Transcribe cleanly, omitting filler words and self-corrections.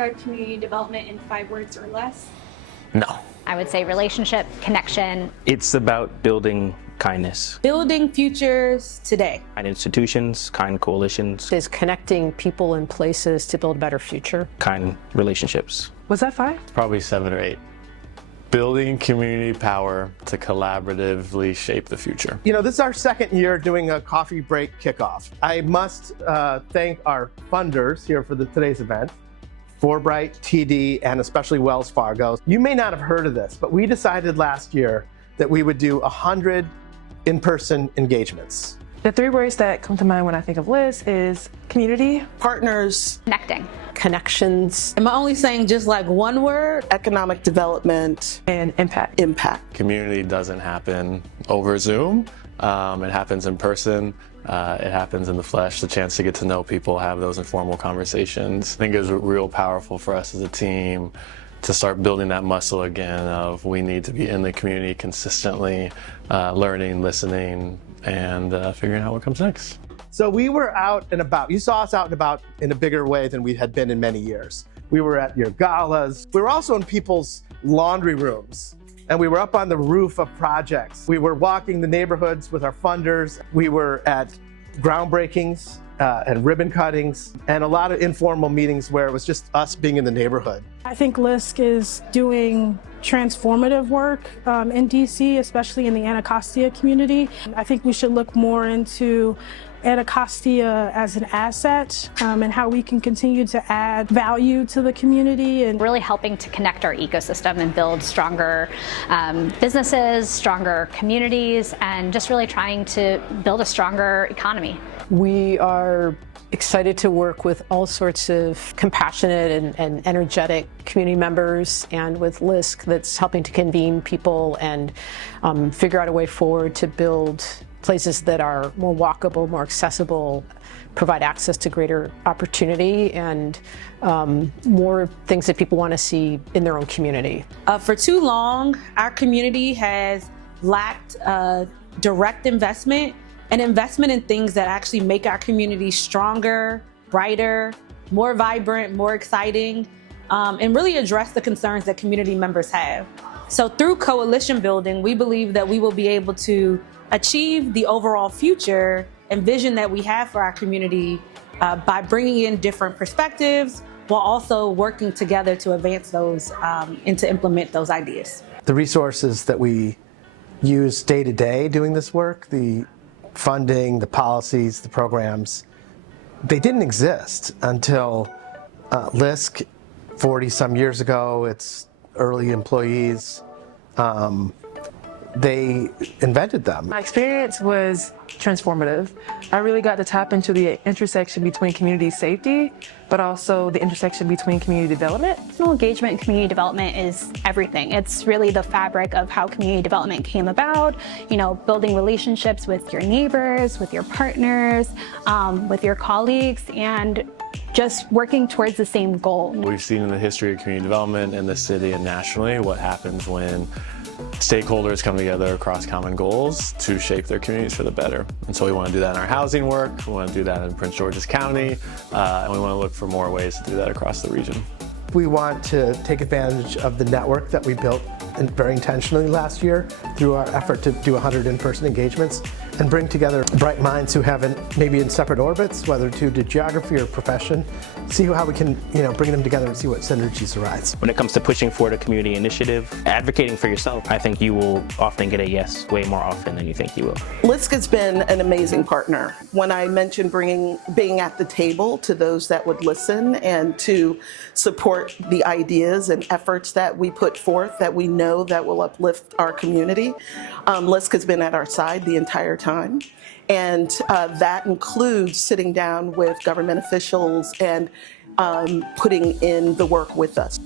describe community development in 5 words or less? No. I would say relationship, connection. It's about building kindness. Building futures today. Kind institutions, kind coalitions, Is connecting people and places to build a better future. kind relationships. Was that 5? Probably 7 or 8. Building community power to collaboratively shape the future. You know, this is our second year doing a coffee break kickoff. I must thank our funders here for today's event, Forbright, TD, and especially Wells Fargo. You may not have heard of this, but we decided last year that we would do 100 in-person engagements. The 3 words that come to mind when I think of LISC is community, Partners. Connecting. Connections. Am I only saying just like one word? Economic development, and impact. impact. Community doesn't happen over Zoom. It happens in person. It happens in the flesh. The chance to get to know people, have those informal conversations. I think it was real powerful for us as a team to start building that muscle again of we need to be in the community consistently, learning, listening, and figuring out what comes next. So we were out and about. You saw us out and about in a bigger way than we had been in many years. We were at your galas. We were also in people's laundry rooms. And we were up on the roof of projects. We were walking the neighborhoods with our funders. We were at groundbreakings and ribbon cuttings and a lot of informal meetings where it was just us being in the neighborhood. I think LISC is doing transformative work in DC, especially in the Anacostia community. I think we should look more into Anacostia as an asset and how we can continue to add value to the community. And Really helping to connect our ecosystem and build stronger businesses, stronger communities, and just really trying to build a stronger economy. We are excited to work with all sorts of compassionate and energetic community members, and with LISC that's helping to convene people and figure out a way forward to build places that are more walkable, more accessible, provide access to greater opportunity, and more things that people want to see in their own community. For too long, our community has lacked direct investment and investment in things that actually make our community stronger, brighter, more vibrant, more exciting, and really address the concerns that community members have. So through coalition building, we believe that we will be able to achieve the overall future and vision that we have for our community by bringing in different perspectives while also working together to advance those and to implement those ideas. The resources that we use day to day doing this work, the funding, the policies, the programs, they didn't exist until LISC 40 some years ago. Its early employees, they invented them. My experience was transformative. I really got to tap into the intersection between community safety, but also the intersection between community development. Personal engagement and community development is everything. It's really the fabric of how community development came about, you know, building relationships with your neighbors, with your partners, with your colleagues, and just working towards the same goal. We've seen in the history of community development in the city and nationally what happens when stakeholders come together across common goals to shape their communities for the better. And so we want to do that in our housing work, we want to do that in Prince George's County, and we want to look for more ways to do that across the region. We want to take advantage of the network that we built very intentionally last year through our effort to do 100 in-person engagements and bring together bright minds who haven't, maybe in separate orbits, whether to do geography or profession, see how we can, bring them together and see what synergies arise. When it comes to pushing forward a community initiative, advocating for yourself, I think you will often get a yes way more often than you think you will. LISC has been an amazing partner. When I mentioned being at the table to those that would listen and to support the ideas and efforts that we put forth that we know that will uplift our community, LISC has been at our side the entire time. And that includes sitting down with government officials and putting in the work with us.